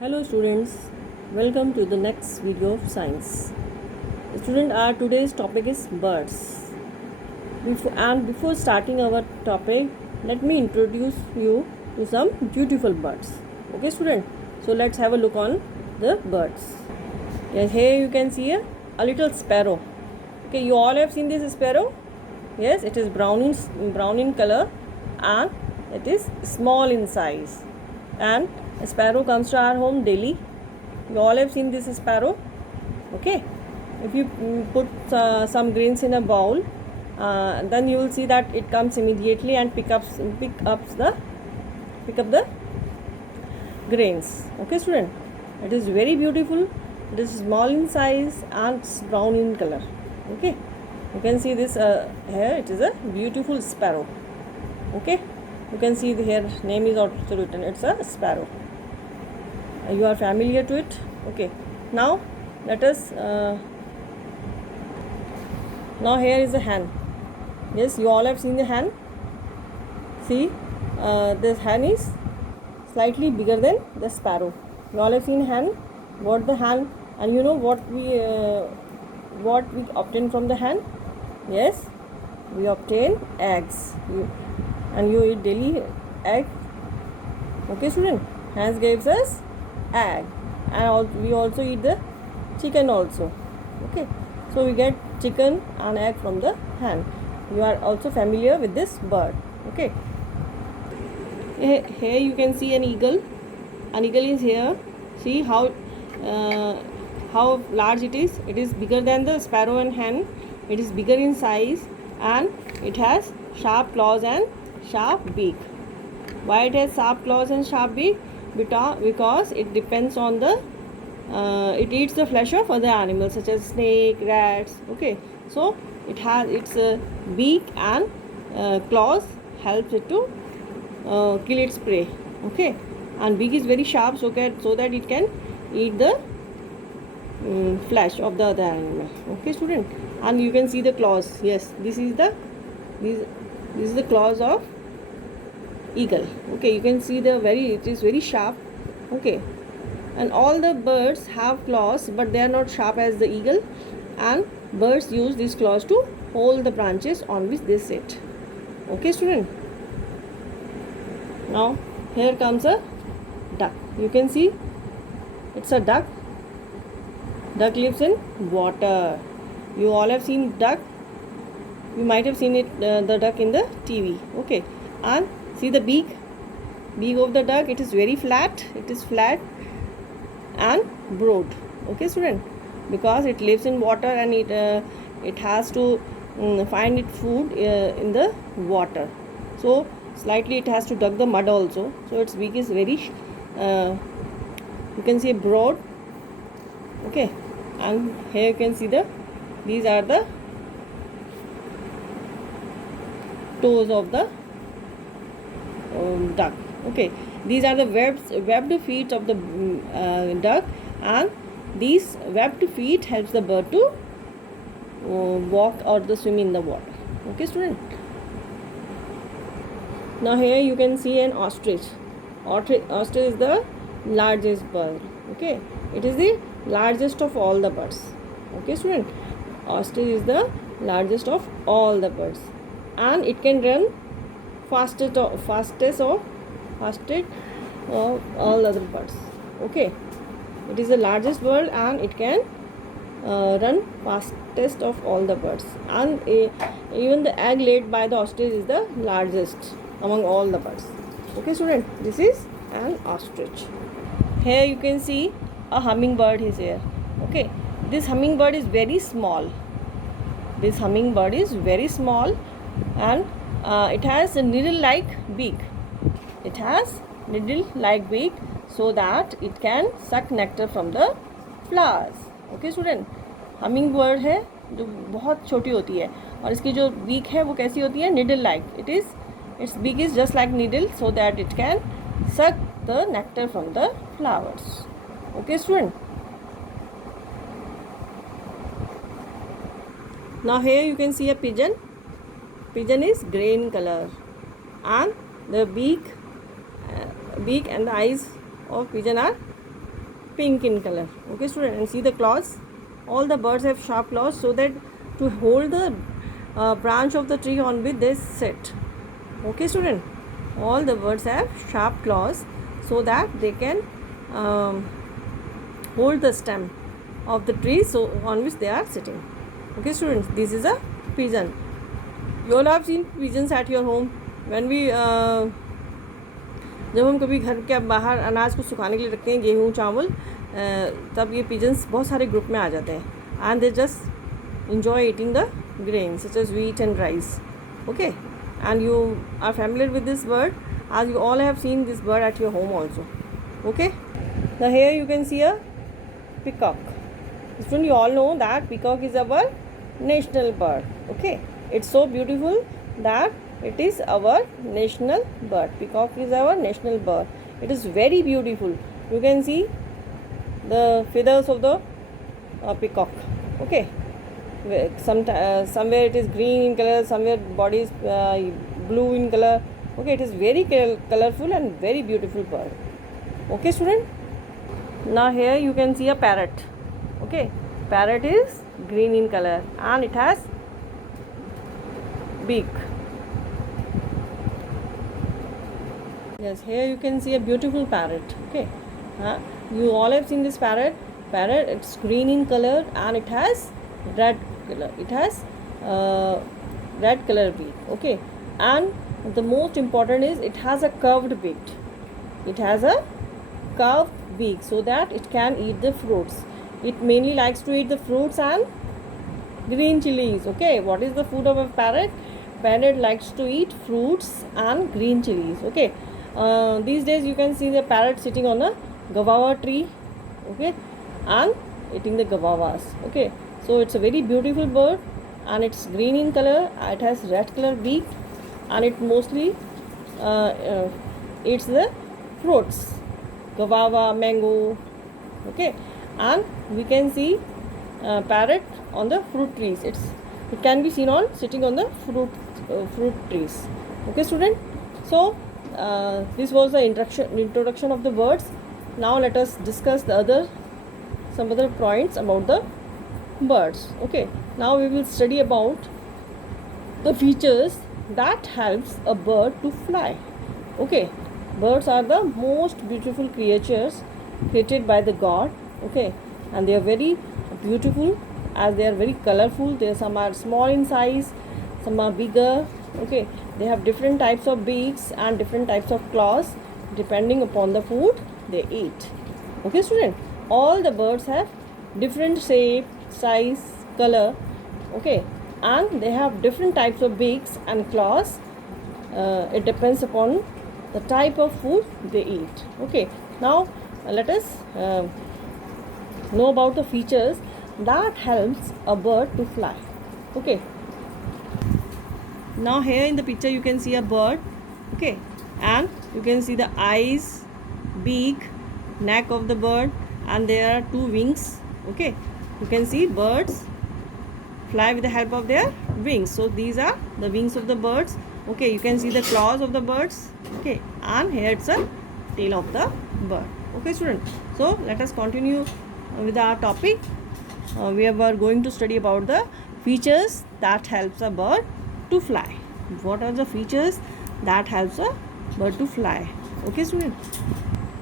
Hello students, welcome to the next video of science. Student, our today's topic is birds. Before starting our topic, let me introduce you to some beautiful birds. Okay student, so let's have a look on the birds. Yes, here you can see a little sparrow. Okay, you all have seen this sparrow? Yes, it is brown in color and it is small in size. And a sparrow comes to our home daily. You all have seen this sparrow. Okay, if you put some grains in a bowl, then you will see that it comes immediately and pick up the grains. Okay student, it is very beautiful. It is small in size and brown in color. Okay, you can see this here. It is a beautiful sparrow. Okay, you can see the here name is also written. It's a sparrow. You are familiar to it. Okay, now let us now here is a hen. Yes, you all have seen the hen. See, this hen is slightly bigger than the sparrow. You all have seen hen. What the hen, and you know what we obtain from the hen? Yes, we obtain eggs. And you eat daily egg. Okay student, hens gives us egg, and we also eat the chicken also. Okay, so we get chicken and egg from the hen. You are also familiar with this bird. Okay, here you can see an eagle. An eagle is here. See how large it is. It is bigger than the sparrow and hen. It is bigger in size and it has sharp claws and sharp beak. Why it has sharp claws and sharp beak? Because it depends on the it eats the flesh of other animals such as snake, rats. Okay, so it has its beak and claws helps it to kill its prey. Okay, and beak is very sharp so that it can eat the flesh of the other animal. Okay student, and you can see the claws. Yes, this is the claws of eagle. Okay, you can see it is very sharp. Okay, and all the birds have claws, but they are not sharp as the eagle, and birds use these claws to hold the branches on which they sit. Okay student, now here comes a duck. You can see it's a duck. Duck lives in water. You all have seen duck. You might have seen it the duck in the TV. Okay, and see the beak of the duck. It is very flat. It is flat and broad. Okay student, because it lives in water and it has to find its food in the water, so slightly it has to dug the mud also. So its beak is very you can see broad. Okay, and here you can see these are the toes of the duck. Okay, these are the webbed feet of the duck, and these webbed feet helps the bird to walk or the swim in the water. Okay student, now here you can see an ostrich. Ostrich is the largest bird. Okay, it is the largest of all the birds. Okay student, ostrich is the largest of all the birds, and it can run fastest of all other birds. Okay, it is the largest bird and it can run fastest of all the birds, and even the egg laid by the ostrich is the largest among all the birds. Okay student, this is an ostrich. Here you can see a hummingbird is here. Okay, this hummingbird is very small. This hummingbird is very small, and it has a needle-like beak. It has needle-like beak so that it can suck nectar from the flowers. Okay student, hummingbird है जो बहुत छोटी होती है, और इसकी जो beak है वो कैसी होती है? needle-like. Its beak is just like needle so that it can suck the nectar from the flowers. Okay student, now here you can see a pigeon. Pigeon is grey in color, and the beak and the eyes of pigeon are pink in color. Okay student, and see the claws, all the birds have sharp claws so that to hold the branch of the tree on which they sit. Okay student, all the birds have sharp claws so that they can hold the stem of the tree so on which they are sitting. Okay students, this is a pigeon. You all have seen pigeons at your home. When we जब हम कभी घर के बाहर अनाज को सुखाने के लिए रखते हैं, गेहूँ चावल, तब ये पिजन्स बहुत सारे ग्रुप में आ जाते हैं and they just enjoy eating the grains such as wheat and rice. Okay, and you are familiar with this bird as you all have seen this bird at your home also. Okay, now here you can see a peacock. Students, you all know that peacock is our national bird. Okay, it's so beautiful that it is our national bird. Peacock is our national bird. It is very beautiful. You can see the feathers of the peacock. Okay, somewhere it is green in color, somewhere body is blue in color. Okay, it is very colorful and very beautiful bird. Okay student, now here you can see a parrot. Okay, parrot is green in color and it has beak. Yes, here you can see a beautiful parrot. Okay, you all have seen this parrot. Parrot, it's green in color and it has red color. It has red color beak. Okay, and the most important is it has a curved beak. It has a curved beak so that it can eat the fruits. It mainly likes to eat the fruits and green chilies. Okay, what is the food of a parrot? Parrot likes to eat fruits and green chilies. Okay, these days you can see the parrot sitting on a guava tree. Okay, and eating the guavas. Okay, so it's a very beautiful bird and it's green in color. It has red color beak and it mostly eats the fruits, guava, mango. Okay, and we can see parrot on the fruit trees. It can be seen on sitting on the fruit trees. Okay student, so this was the introduction of the birds. Now let us discuss some other points about the birds. Okay, now we will study about the features that helps a bird to fly. Okay, birds are the most beautiful creatures created by the God. Okay, and they are very beautiful as they are very colorful. Some are small in size, some are bigger. Okay, they have different types of beaks and different types of claws depending upon the food they eat. Okay student, all the birds have different shape, size, color. Okay, and they have different types of beaks and claws. It depends upon the type of food they eat. Okay, now let us know about the features that helps a bird to fly. Okay, now here in the picture you can see a bird. Okay, and you can see the eyes, beak, neck of the bird, and there are two wings. Okay, you can see birds fly with the help of their wings. So these are the wings of the birds. Okay, you can see the claws of the birds. Okay, and here it's a tail of the bird. Okay student, so let us continue with our topic. We are going to study about the features that helps a bird to fly. What are the features that helps a bird to fly? Okay student,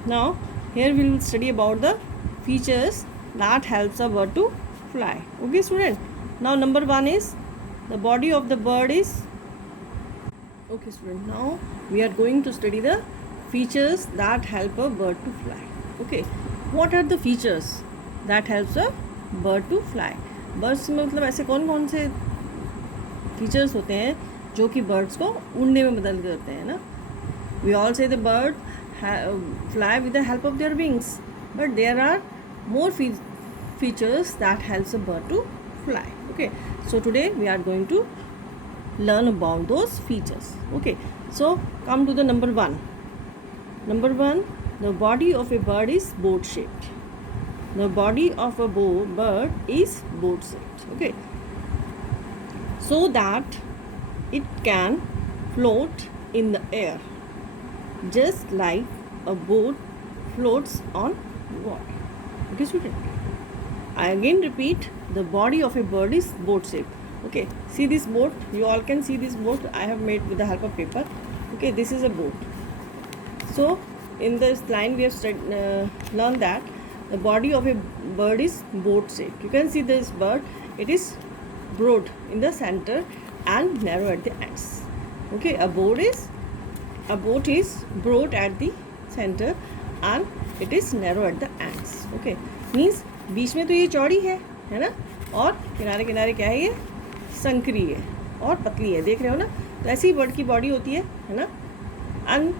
now here we will study about the features that helps a bird to fly. Okay student, now number one is the body of the bird is. Okay student, now we are going to study the features that help a bird to fly. Okay, what are the features that helps a bird to fly? Birds में मतलब ऐसे कौन कौन से features होते हैं जो कि बर्ड्स को उड़ने में मदद करते हैं ना. वी ऑल से the bird fly with the help of their wings, but there are more features that helps a bird to fly. Okay, so today we are going to learn about those features. Okay, so come to the number one. Number one, the body of a bird is boat shaped. The body of a bird is boat shaped. Okay, so that it can float in the air, just like a boat floats on water. Okay, student. I again repeat, the body of a bird is boat shape. Okay, see this boat, you all can see this boat I have made with the help of paper. Okay, this is a boat. So in this line we have learned that the body of a bird is boat shaped. You can see this bird, it is broad in the center and narrow at the ends. Okay, a boat is broad at the center and it is narrow at the ends. Okay, means बीच में तो ये चौड़ी है ना, और किनारे किनारे क्या है, ये संकरी है और पतली है, देख रहे हो ना। तो ऐसी बर्ड की बॉडी होती है ना। And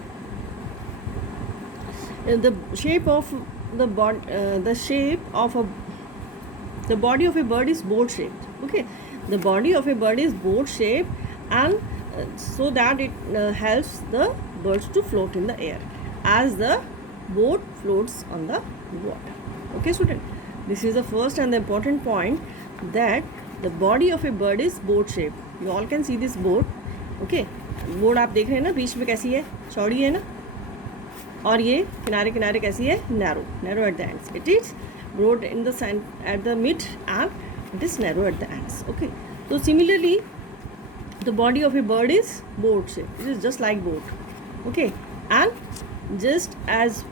the shape of the body of a bird is boat shaped. Okay, the body of a bird is boat shaped, and so that it helps the birds to float in the air as the boat floats on the water. Okay, student, this is the first and the important point, that the body of a bird is boat shaped. You all can see this boat. Okay, board आप देख रहे हैं ना, बीच में कैसी है, चौड़ी है ना, और ये किनारे किनारे कैसी है, narrow at the ends. It is broad in the at the mid and it is narrow at the ends. Okay, तो similarly the body of a bird is boat shape. It is just like boat. Okay, and just as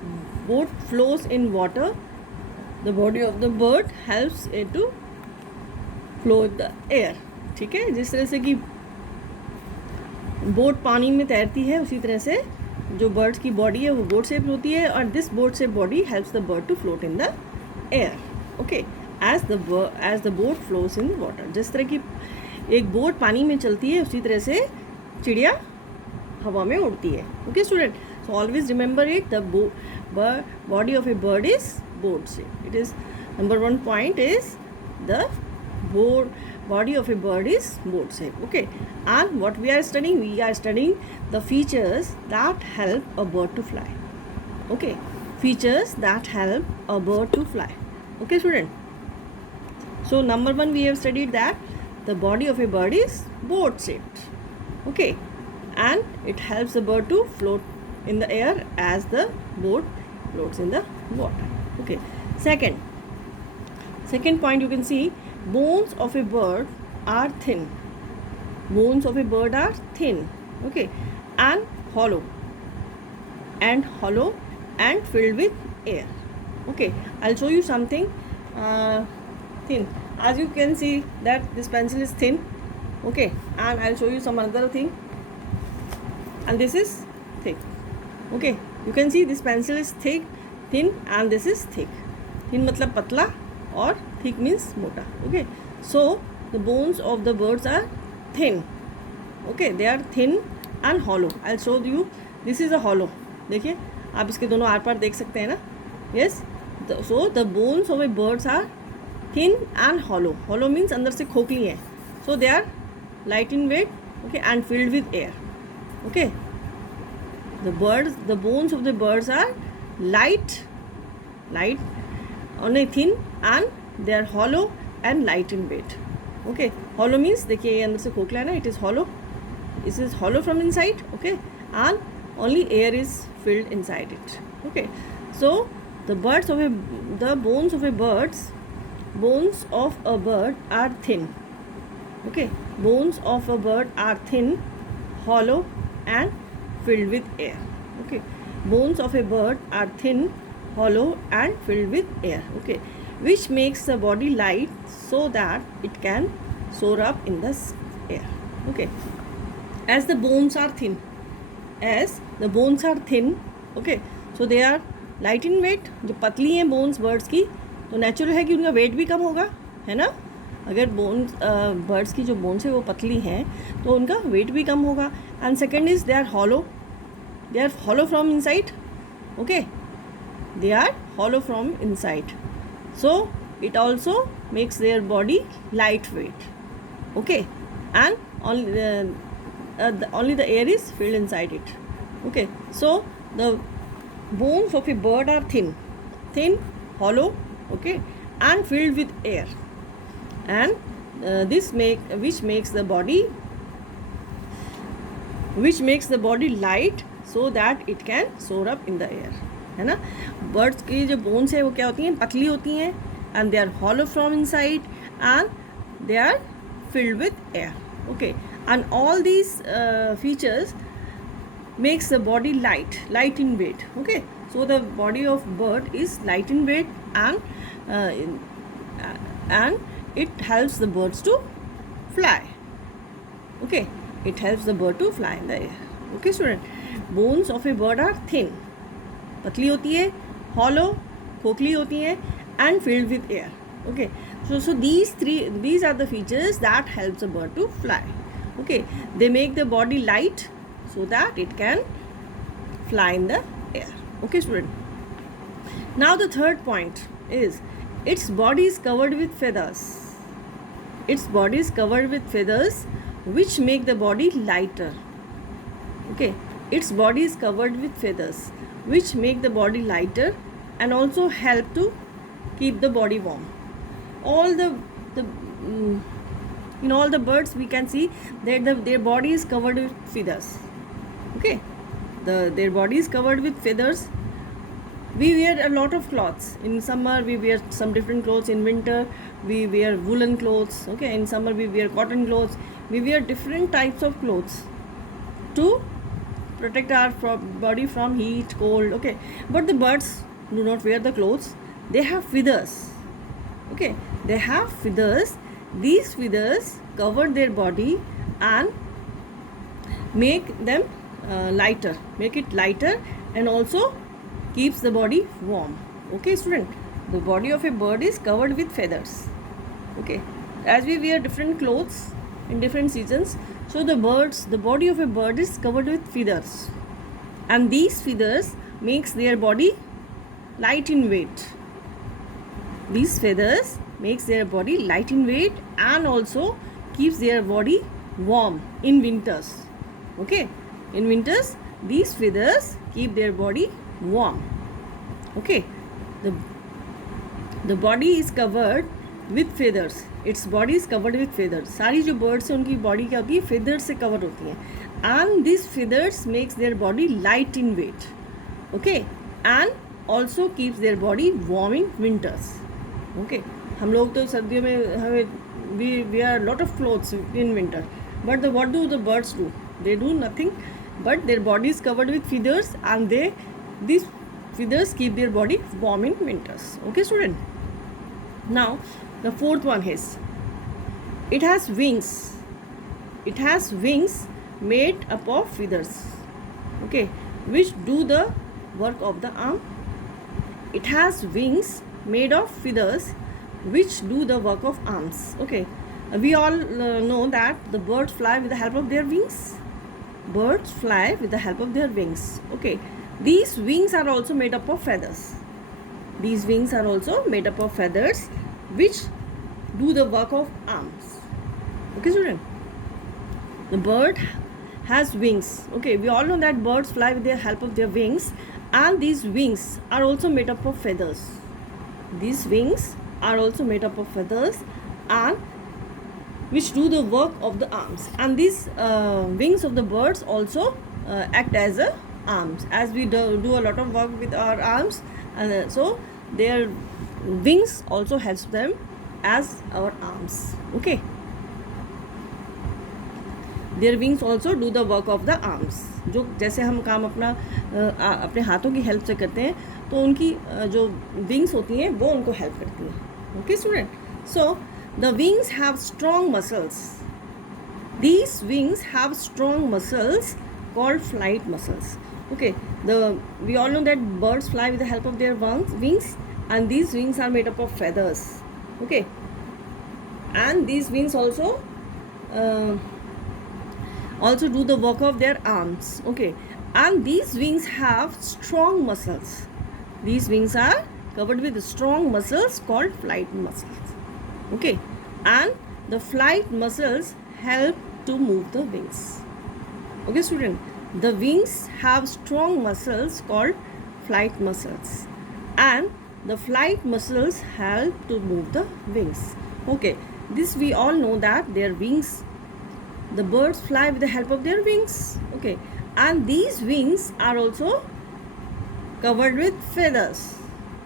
boat flows in water, the body of the bird helps it to flow in the air. ठीक है, जिस तरह से कि boat पानी में तैरती है, उसी तरह से जो बर्ड्स की बॉडी है वो बोट शेप होती है, और this boat shape body helps the bird to float in the air. Okay, as the boat flows in water. जिस तरह की एक बोट पानी में चलती है, उसी तरह से चिड़िया हवा में उड़ती है. Okay student, so always remember it, the body of a bird is boat shape. It is number 1 point is the body of a bird is boat shape. Okay, and what we are studying the features that help a bird to fly. Okay, features that help a bird to fly. Okay student, so number 1 we have studied that the body of a bird is boat shaped. Okay, and it helps the bird to float in the air as the boat floats in the water. Okay, second point, you can see bones of a bird are thin. Bones of a bird are thin. Okay, and hollow and filled with air. Okay, I'll show you something thin. As you can see that this pencil is thin. Okay, and I'll show you some other thing, and this is thick. Okay, you can see this pencil is thin and this is thick. Thin मतलब पतला और thick means मोटा. Okay, so the bones of the birds are thin. Okay, they are thin and hollow. I'll show you. This is a hollow. देखिए, आप इसके दोनों are पार देख सकते हैं ना. Yes, so the bones of a birds are thin and hollow. Hollow means अंदर से खोखली है. So they are light in weight. Okay, and filled with air. Okay, the bones of the birds are light, only thin, and they are hollow and light in weight. Okay, hollow means देखिए ये अंदर से खोखला है ना, it is hollow. It is hollow from inside. Okay, and only air is filled inside it. Okay, so the bones of a bird are thin. Okay, bones of a bird are thin, hollow and filled with air. Okay, bones of a bird are thin, hollow and filled with air. Okay, which makes the body light so that it can soar up in the air. Okay, as the bones are thin. Okay, so they are light in weight. जो पतली हैं bones birds की, तो natural है कि उनका wait भी कम होगा, है ना. अगर बोन्स बर्ड्स की जो बोन्स है वो पतली हैं तो उनका वेट भी कम होगा. And second is they are hollow from inside. Okay, they are hollow from inside, so it also makes their body lightweight. Okay, and only the air is filled inside it. Okay, so the bones of a bird are thin, hollow, okay, and filled with air, and which makes the body light so that it can soar up in the air. है ना. Birds की जो bones है वो क्या होती हैं, पतली होती हैं, and they are hollow from inside and they are filled with air. Okay, and all these features makes the body light in weight. Okay, so the body of bird is light in weight, and it helps the birds to fly. Okay, it helps the bird to fly in the air. Okay student, bones of a bird are thin, पतली होती है, hollow, खोखली होती है, and filled with air. Okay, so these are the features that helps a bird to fly. Okay, they make the body light so that it can fly in the air. Okay student, now the third point is its body is covered with feathers. Its body is covered with feathers which make the body lighter. Okay, its body is covered with feathers which make the body lighter and also help to keep the body warm. All the in all the birds we can see that their body is covered with feathers. Okay, their body is covered with feathers. We wear a lot of clothes. In summer we wear some different clothes, in winter we wear woolen clothes. Okay, in summer we wear cotton clothes. We wear different types of clothes to protect our body from heat, cold. Okay, but the birds do not wear the clothes, they have feathers. Okay, they have feathers. These feathers cover their body and make them lighter, make it lighter, and also keeps the body warm. Okay student, the body of a bird is covered with feathers. Okay, as we wear different clothes in different seasons, so the body of a bird is covered with feathers, and these feathers makes their body light in weight. These feathers makes their body light in weight and also keeps their body warm in winters. Okay, in winters these feathers keep their body warm. Okay, the body is covered with feathers. Its body is covered with feathers. सारी जो birds हैं उनकी body क्या होती है, feathers से covered होती हैं, and these feathers makes their body light in weight. Okay, and also keeps their body warm in winters. Okay, हम लोग तो सर्दियों में हमें we wear lot of clothes in winter, but what do the birds do? They do nothing, but their body is covered with feathers, and these feathers keep their body warm in winters. Okay student, now the fourth one is it has wings. It has wings made up of feathers. Okay, which do the work of the arm. It has wings made of feathers which do the work of arms. Okay, we all know that the birds fly with the help of their wings. Birds fly with the help of their wings. Okay, these wings are also made up of feathers. These wings are also made up of feathers which do the work of arms. Okay student, the bird has wings. Okay, we all know that birds fly with the help of their wings, and these wings are also made up of feathers. These wings are also made up of feathers and which do the work of the arms, and these wings of the birds also act as arms, as we do a lot of work with our arms, and so their wings also helps them as our arms. Okay, their wings also do the work of the arms. जो जैसे हम काम अपने हाथों की help से करते हैं, तो उनकी जो विंग्स होती हैं वो उनको हेल्प करती हैं. Okay student, so the wings have strong muscles. These wings have strong muscles called flight muscles. Okay, we all know that birds fly with the help of their wings, and these wings are made up of feathers. Okay, and these wings also do the work of their arms. Okay, and these wings have strong muscles. These wings are covered with strong muscles called flight muscles. Okay, and the flight muscles help to move the wings. Okay student, the wings have strong muscles called flight muscles, and the flight muscles help to move the wings. Okay, this we all know that their wings, the birds fly with the help of their wings. Okay, and these wings are also covered with feathers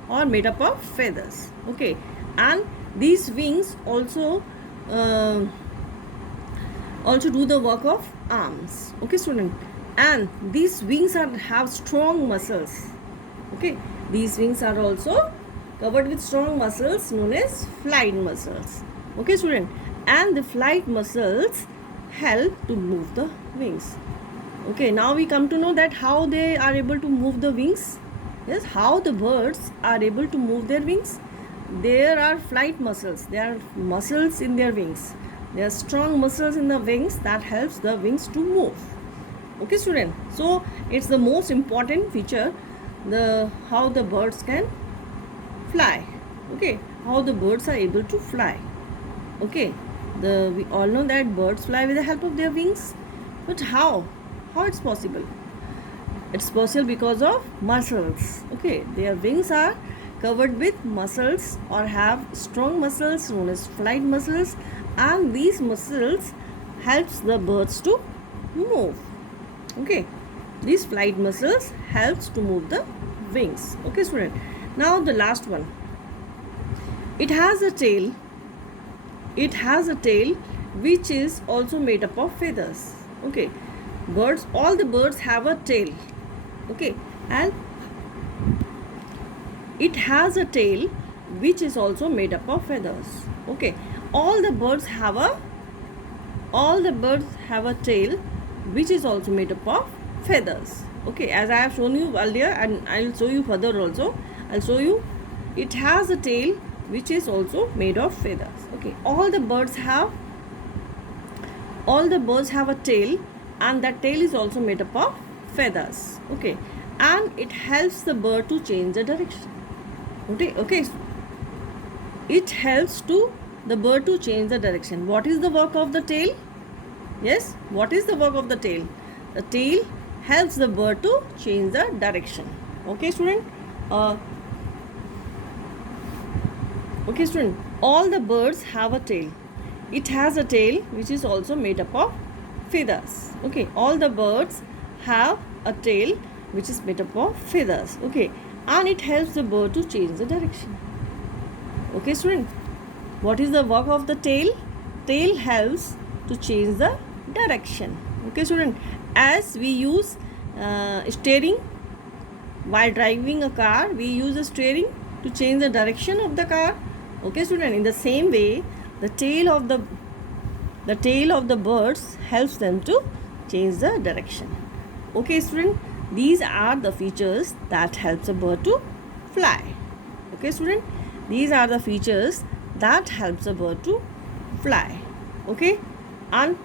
or made up of feathers. Okay, and these wings also do the work of arms. Okay, student, and these wings have strong muscles. Okay, these wings are also covered with strong muscles known as flight muscles. Okay, student, and the flight muscles help to move the wings. Okay, now we come to know that how they are able to move the wings. Yes, how the birds are able to move their wings. There are flight muscles. There are muscles in their wings. There are strong muscles in the wings that helps the wings to move. Okay, student. So it's the most important feature, how the birds can fly. Okay, how the birds are able to fly. Okay, we all know that birds fly with the help of their wings, but how it's possible? It's possible because of muscles. Okay, their wings are covered with muscles or have strong muscles known as flight muscles, and these muscles helps the birds to move. Okay, these flight muscles helps to move the wings. Okay, student, now the last one. It has a tail which is also made up of feathers. Okay, all the birds have a tail. Okay, and it has a tail which is also made up of feathers. Okay, all the birds have a tail which is also made up of feathers. Okay, as I have shown you earlier, and I will show you further also. I'll show you. It has a tail which is also made of feathers. Okay, all the birds have a tail, and that tail is also made up of feathers. Okay, and it helps the bird to change the direction. Okay, it helps the bird to change the direction. What is the work of the tail? Yes, what is the work of the tail? The tail helps the bird to change the direction. Okay, student. Okay, student, all the birds have a tail. It has a tail which is also made up of feathers. Okay, all the birds have a tail which is made up of feathers. Okay, and it helps the bird to change the direction. Okay, student, what is the work of the tail? Tail helps to change the direction. Okay, student, as we use steering while driving a car, we use the steering to change the direction of the car. Okay, student, in the same way, the tail of the birds helps them to change the direction. Okay, student, these are the features that helps a bird to fly. Okay, student, these are the features that helps a bird to fly. Okay, and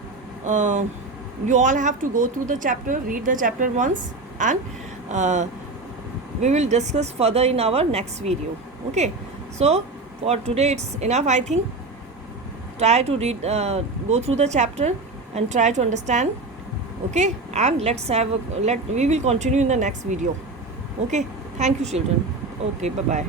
you all have to go through the chapter, read the chapter once, and we will discuss further in our next video. Okay, so for today it's enough, I think. Try to read, go through the chapter and try to understand. Okay, and we will continue in the next video. Okay, thank you, children. Okay, bye bye.